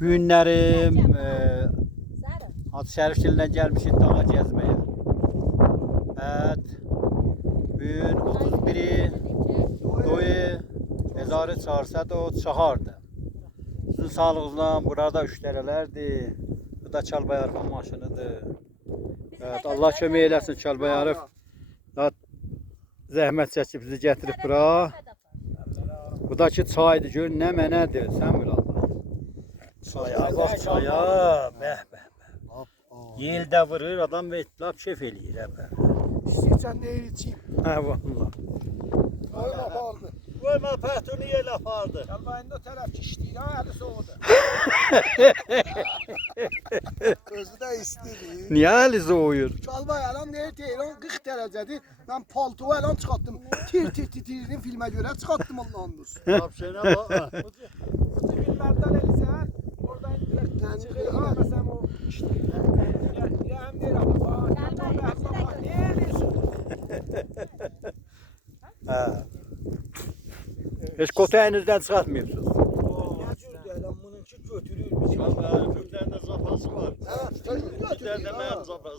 Bu günlərim Hacı Şərifgildən gəlmişik dağa gəzməyə. Bugün 31-i Doyu 1404'dür. Sizin sağlığınızla burada üşdərələrdir. Bu da Çalbayarıfın maşınıdır. Evet, Allah kömək eləsin Çalbayarıf. Zəhmət çəkib bizi gətirib bura. Bu da ki çaydır, gör nə mənədir, sən bil Allah. Çaya, bax çaya, bəh. Yeldə vurur, adam və lap şef eləyir. İstəyirsən nə içeyim? Hə, valla. Qoyma apardı. Qoyma pəhtunu yel apardı. Gəlbayında o tərəf ki işləyir, ha, əli soğudur. Özü də istəyir. Niyə əli soğuyur? Çalbay alan deyir, Tehran 40 dərəcədir. Mən paltovu alan çıxartdım. Tir filmə görə çıxartdım Allah'ın dostu. Tapşına bax. Bu filmlərdən elisən, oradan indilərdən çıxır. Ha, məsələn o işləyir. Yəm deyir ama, bax, nə eləyirsin? Hə. Heç kotu əlinizdən çıxartmıyorsunuz. Nə cürdür elə, bununki götürür. Çalbayarıfın bir dənə zapası var. Hə, Bir dənə mənim zapası.